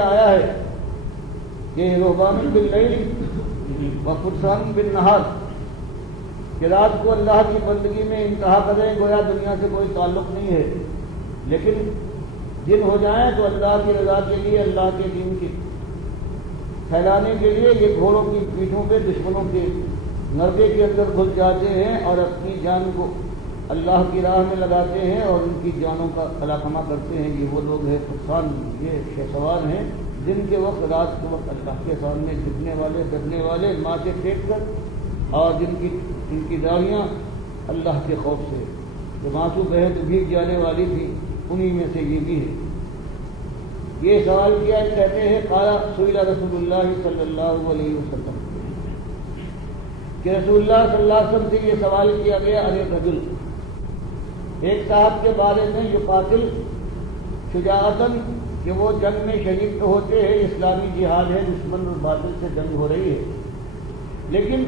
آیا ہے کہ رہبان باللیل و فرسان بالنہار، کہ رات کو اللہ کی بندگی میں انتہا کریں، گویا دنیا سے کوئی تعلق نہیں ہے، لیکن دن ہو جائیں تو اللہ کی رضا کے لیے، اللہ کے دین کی پھیلانے کے لیے یہ گھوڑوں کی پیٹھوں پہ دشمنوں کے نردے کے اندر گھس جاتے ہیں اور اپنی جان کو اللہ کی راہ میں لگاتے ہیں اور ان کی جانوں کا خلاقمہ کرتے ہیں۔ یہ وہ لوگ ہیں فرسان، یہ شہسوار ہیں، دن کے وقت رات کے وقت اللہ کے سامنے جھکنے والے، ڈرنے والے، ماتھے ٹیک کر، اور جن کی داڑیاں اللہ کے خوف سے جو آنسو بہے تو بھیگ جانے والی تھی، انہی میں سے یہ بھی ہے۔ یہ سوال کیا، کہتے ہیں قال سئل رسول اللہ صلی اللہ علیہ وسلم، کہ رسول اللہ صلی اللہ علیہ وسلم سے یہ سوال کیا گیا، ارے رجل، ایک صاحب کے بارے میں یقاتل شجاعتاً، کہ وہ جنگ میں شریک تو ہوتے ہیں، اسلامی جہاد ہے، دشمن اور باطل سے جنگ ہو رہی ہے، لیکن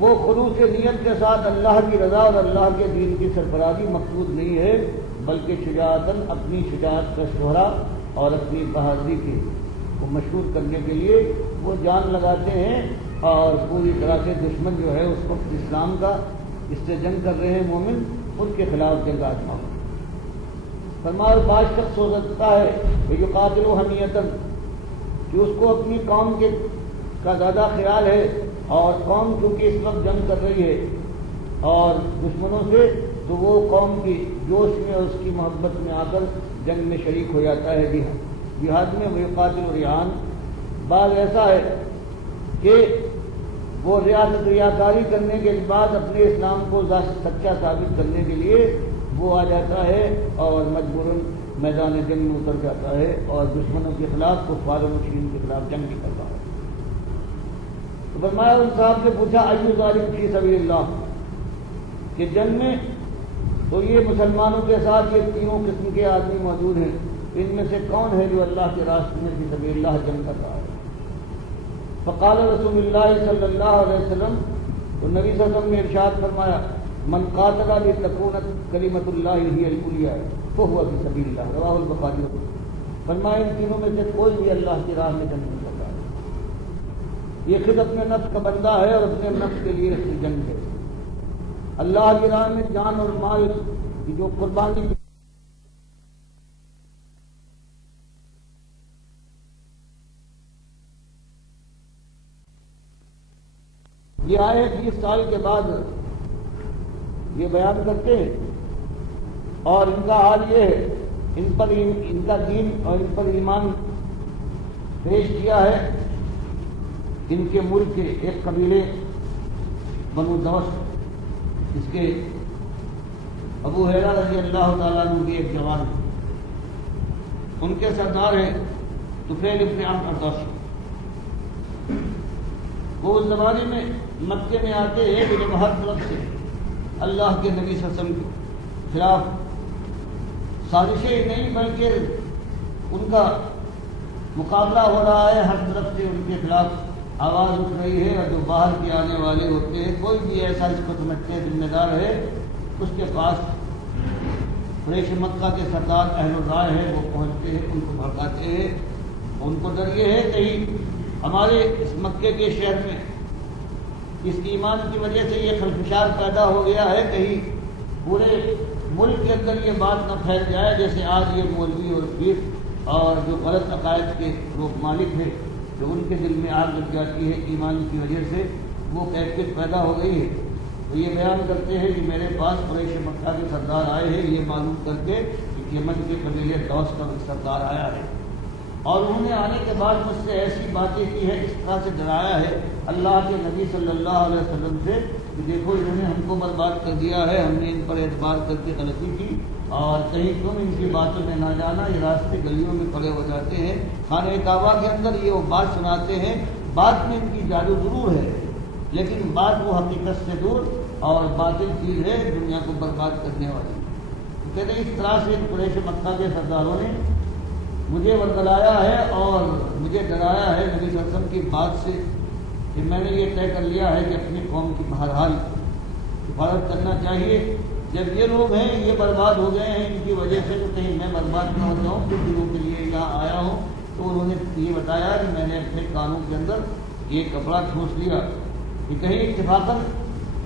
وہ خلوص نیت کے ساتھ اللہ کی رضا اور اللہ کے دین کی سرفرازی مقصود نہیں ہے، بلکہ شجاعتاً اپنی شجاعت کا شہرا اور اپنی بہادری کو مشہور کرنے کے لیے وہ جان لگاتے ہیں، اور پوری طرح سے دشمن جو ہے اس وقت اسلام کا، اس سے جنگ کر رہے ہیں مومن، ان کے خلاف جنگ آزما ہو۔ فرمایا بعض شخص ہو سکتا ہے کہ یقاتل حمیتاً، کہ اس کو اپنی قوم کا زیادہ خیال ہے، اور قوم چونکہ اس وقت جنگ کر رہی ہے اور دشمنوں سے، تو وہ قوم کی جوش میں اور اس کی محبت میں آ کر جنگ میں شریک ہو جاتا ہے جہاد میں۔ وہ یقاتل ریان، بعض ایسا ہے کہ وہ ریاکاری کرنے کے بعد اپنے اسلام کو سچا ثابت کرنے کے لیے وہ آ جاتا ہے اور مجبوراً میدان جنگ میں اتر جاتا ہے اور دشمنوں کے خلاف، کفار و مشرکین کے خلاف جنگ بھی کرتا ہے۔ تو فرمایا ان صاحب سے پوچھا ایو ذالک فی سبیل اللہ، کہ جنگ میں تو یہ مسلمانوں کے ساتھ یہ تینوں قسم کے آدمی موجود ہیں، ان میں سے کون ہے جو اللہ کے راستے میں فی سبیل اللہ جنگ کر رہا ہے؟ فقال رسول اللہ صلی اللہ علیہ وسلم، تو نبی صلی اللہ علیہ وسلم نے ارشاد فرمایا، من قاتل لتکون کلمۃ اللہ ہی العلیٰ فہو فی سبیل اللہ، رواہ البخاری۔ فرمایا ان تینوں میں سے کوئی بھی اللہ کی راہ میں جنگ نہیں کر رہا ہے، یہ خود اپنے نفس کا بندہ ہے اور اپنے نفس کے لیے اس کی جنگ ہے۔ اللہ کی راہ میں جان اور مال کی جو قربانی یہ آئے 20 سال کے بعد یہ بیان کرتے ہیں، اور ان کا حال یہ ہے، ان کا دین اور ان پر ایمان پیش کیا ہے ان کے ملک کے ایک قبیلے بنو دوس، اس کے ابو ہریرہ رضی اللہ تعالیٰ عنہ کے ایک جوان، ان کے سردار ہیں طفیل ابن عمرو الدوسی۔ وہ اس زمانے میں مکے میں آتے ہیں کہ جب ہر طرف سے اللہ کے نبی صلی اللہ علیہ وسلم کے خلاف سازشیں نہیں بلکہ ان کا مقابلہ ہو رہا ہے، ہر طرف سے ان کے خلاف آواز اٹھ رہی ہے، اور جو باہر کے آنے والے ہوتے ہیں، کوئی بھی ایسا اس کو سمجھتے ہیں ذمہ دار ہے، اس کے پاس قریش مکہ کے سردار اہل الرائے ہیں، وہ پہنچتے ہیں، ان کو بھڑکاتے ہیں، ان کو ڈر یہ ہے کہیں ہمارے اس مکے کے شہر میں اس ایمان کی وجہ سے یہ خلفشار پیدا ہو گیا ہے، کہیں پورے ملک کے اندر یہ بات نہ پھیل جائے جیسے آج یہ مولوی اور پیر اور جو غلط عقائد کے لوگ مالک ہیں، جو ان کے دل میں آگ لگ جاتی ہے ایمان کی وجہ سے، وہ کیفیت پیدا ہو گئی ہے۔ تو یہ بیان کرتے ہیں کہ میرے پاس قریش مکہ کے سردار آئے ہیں، یہ معلوم کر کے کہ یمن کے قبیلے دوس کا سردار آیا ہے، اور انہوں نے آنے کے بعد مجھ سے ایسی باتیں کی ہے، اس طرح سے ڈرایا ہے اللہ کے نبی صلی اللہ علیہ وسلم سے کہ دیکھو انہوں نے ہم کو برباد کر دیا ہے، ہم نے ان پر اعتبار کر کے غلطی کی، اور کہیں تم ان کی باتوں میں نہ جانا، یہ راستے گلیوں میں کھڑے ہو جاتے ہیں، خانہ کعبہ کے اندر یہ وہ بات سناتے ہیں، بات میں ان کی جادو ضرور ہے لیکن بات وہ حقیقت سے دور اور باطل چیز ہے، دنیا کو برباد کرنے والی۔ کہتے ہیں اس طرح سے قریش مکہ کے سرداروں نے مجھے ورگلایا ہے اور مجھے ڈرایا ہے نبی صلی اللہ علیہ وسلم کی بات سے کہ میں نے یہ طے کر لیا ہے کہ اپنی قوم کی بہرحال حفاظت کرنا چاہیے۔ جب یہ لوگ ہیں یہ برباد ہو گئے ہیں ان کی وجہ سے، تو کہیں میں برباد نہ ہو جاؤں، کچھ دنوں کے لیے یہاں آیا انہوں نے یہ بتایا کہ میں نے اپنے کانوں کے اندر ایک کپڑا ٹھونس لیا کہ کہیں اتفاقاً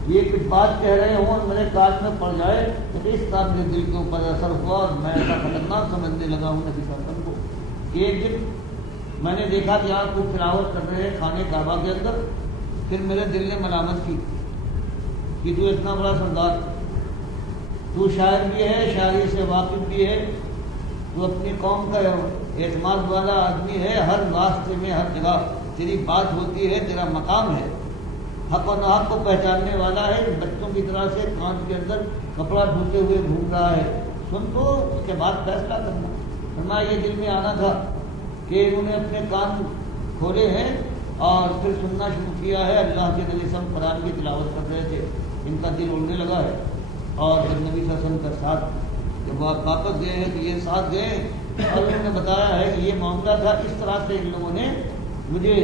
یہ کچھ بات کہہ رہے ہوں اور میرے کان میں پڑ جائے تو اس طرح میرے دل کے اوپر اثر ہوا اور میں ایسا خطرناک سمجھنے لگا ہوں نبی صلی اللہ علیہ وسلم کو کہ ایک دن میں نے دیکھا کہ آپ کو تلاوت کر رہے ہیں خانے کعبہ کے اندر، پھر میرے دل نے ملامت کی کہ تو اتنا بڑا سردار، تو شاعر بھی ہے، شاعری سے واقف بھی ہے، تو اپنی قوم کا اعتماد والا آدمی ہے، ہر راستے میں ہر جگہ تیری بات ہوتی ہے، تیرا مقام ہے، حق و ناحق کو پہچاننے والا ہے، بچوں کی طرح سے کان کے اندر کپڑا ڈھونڈتے ہوئے گھوم رہا ہے، سن تو اس کے بعد فیصلہ کرنا۔ فرمایا یہ دل میں آنا تھا کہ انہوں نے اپنے کان کھولے ہیں اور پھر سننا شروع کیا ہے، اللہ کے نبی صلی اللہ علیہ وسلم قرآن کی تلاوت کر رہے تھے، ان کا دل اڑنے لگا ہے، اور جب نبی صلی اللہ علیہ وسلم کا ساتھ جب وہ واپس گئے ہیں تو یہ ساتھ گئے اور انہوں نے بتایا ہے کہ یہ معاملہ تھا، اس طرح سے ان لوگوں نے مجھے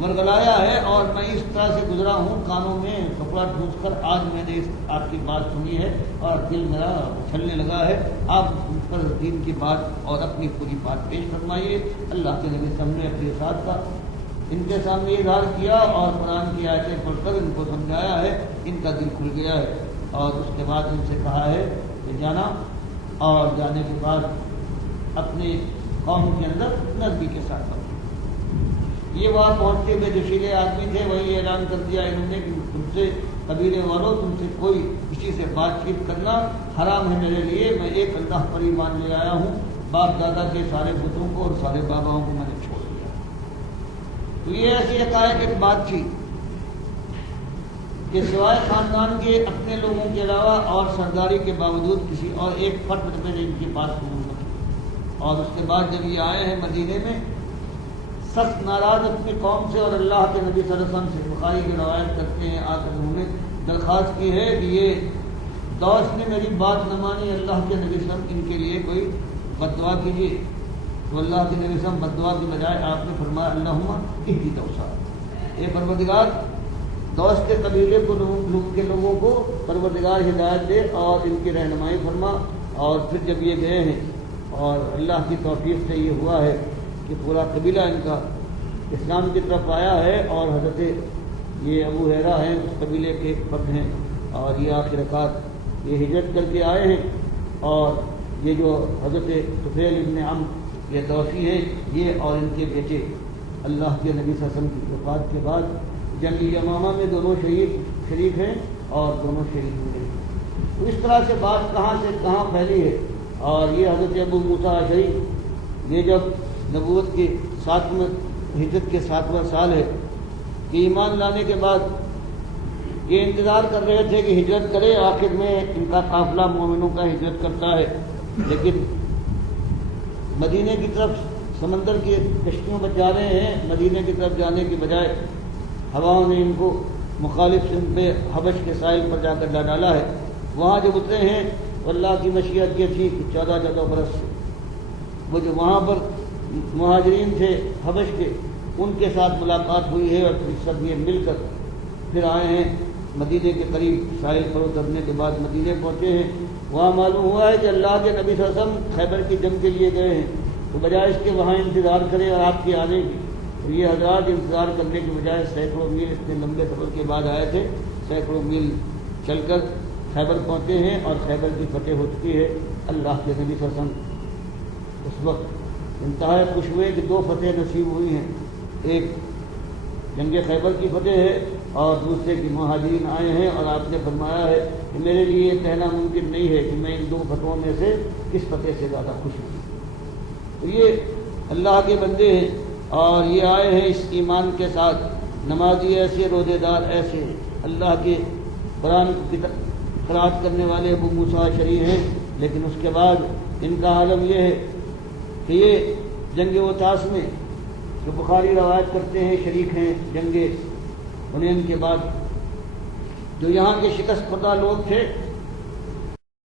ورگلایا ہے اور میں اس طرح سے گزرا ہوں، کانوں میں کپڑا ڈھونس کر آج میں نے آپ کی بات سنی ہے اور دل میرا اچھلنے لگا ہے، آپ ان پر دین کی بات اور اپنی پوری بات پیش فرمائیے۔ اللہ کے نبی صلی اللہ علیہ وسلم نے اپنے ساتھ کا ان کے سامنے اظہار کیا اور قرآن کی آیتیں پڑھ کر ان کو سمجھایا ہے، ان کا دل کھل گیا ہے، اور اس کے بعد ان سے کہا ہے کہ جانا، اور جانے کے بعد اپنے قوم کے اندر نرمی کے ساتھ پڑھیں۔ یہ وہاں پہنچتے ہوئے جو شیلے آدمی تھے وہی اعلان کر دیا انہوں نے کہ تم سے قبیلے والوں، تم سے کوئی کسی سے بات چیت کرنا حرام ہے میرے لیے، میں ایک اللہ پر ایمان لے آیا ہوں، باپ دادا کے سارے بتوں کو اور سارے باباؤں کو میں نے چھوڑ دیا۔ تو یہ ایسی حقائق ایک بات تھی کہ سوائے خاندان کے اپنے لوگوں کے علاوہ اور سرداری کے باوجود کسی اور ایک فرد میں نے ان کی بات قبول نہ کی، اور اس کے بعد جب یہ آئے ہیں مدینے میں سخت ناراض اپنی قوم سے اور اللہ کے نبی صلی اللہ علیہ وسلم سے، بخاری کی روایت کرتے ہیں آ کر انہوں نے درخواست کی ہے کہ یہ دوست نے میری بات نہ مانی، اللہ کے نبی صلی اللہ علیہ وسلم ان کے لیے کوئی بد دعا کیجیے۔ تو اللہ کے نبی صلی اللہ علیہ وسلم بد دعا کی بجائے آپ نے فرمایا اللہم اہدی دوسا، اے پروردگار دوست کے قبیلے کو کے لوگوں کو پروردگار ہدایت دے اور ان کی رہنمائی فرما۔ اور پھر جب یہ گئے ہیں اور اللہ کی توفیق سے یہ ہوا ہے کہ پورا قبیلہ ان کا اسلام کی طرف آیا ہے، اور حضرت یہ ابو ہریرہ ہیں اس قبیلے کے ایک فرد ہیں، اور یہ آخرکار یہ ہجرت کر کے آئے ہیں، اور یہ جو حضرت طفیل ابن عمرو یہ دوسی ہیں، یہ اور ان کے بیٹے اللہ کے نبی صلی اللہ علیہ وسلم کی وفات کے بعد جنگ یمامہ میں دونوں شریک ہیں اور دونوں شہید ہوئے۔ تو اس طرح سے بات کہاں سے کہاں پھیلی ہے، اور یہ حضرت ابو موسیٰ اشعری یہ جب نبوت کے ہجرت کے 7واں سال ہے کہ ایمان لانے کے بعد یہ انتظار کر رہے تھے کہ ہجرت کرے، آخر میں ان کا قافلہ مومنوں کا ہجرت کرتا ہے، لیکن مدینے کی طرف سمندر کی کشتیوں میں جا رہے ہیں، مدینے کی طرف جانے کی بجائے ہواؤں نے ان کو مخالف سمت پہ حبش کے ساحل پر جا کر ڈالا ہے۔ وہاں جب اترے ہیں تو اللہ کی مشیت یہ تھی کہ 14 برس سے وہ جو وہاں پر مہاجرین تھے حبش کے ان کے ساتھ ملاقات ہوئی ہے، اور پھر سب یہ مل کر پھر آئے ہیں مدینے کے قریب، ساحل پر اترنے کے بعد مدینے پہنچے ہیں۔ وہاں معلوم ہوا ہے کہ اللہ کے نبی صلی اللہ علیہ وسلم خیبر کی جنگ کے لیے گئے ہیں، تو بجائے اس کے وہاں انتظار کریں اور آپ کے آنے کی، تو یہ حضرات انتظار کرنے کے بجائے سینکڑوں میل اتنے لمبے سفر کے بعد آئے تھے، سینکڑوں میل چل کر خیبر پہنچے ہیں، اور خیبر کی فتح ہو چکی ہے۔ اللہ کے نبی صلی اللہ علیہ وسلم اس وقت انتہائی خوش ہوئے کہ 2 فتح نصیب ہوئی ہیں، ایک جنگ خیبر کی فتح ہے اور دوسرے کی مہاجرین آئے ہیں، اور آپ نے فرمایا ہے کہ میرے لیے یہ کہنا ممکن نہیں ہے کہ میں ان 2 فتحوں میں سے کس فتح سے زیادہ خوش ہوں۔ تو یہ اللہ کے بندے ہیں اور یہ آئے ہیں اس ایمان کے ساتھ، نمازی ایسے، روزے دار ایسے، اللہ کے قرآن کی قرأت کرنے والے ابو موسیٰ اشعری ہیں، لیکن اس کے بعد ان کا عالم یہ ہے کہ یہ جنگ اوتاس میں جو بخاری روایت کرتے ہیں شریک ہیں جنگ حنین کے بعد، جو یہاں کے شکست خوردہ لوگ تھے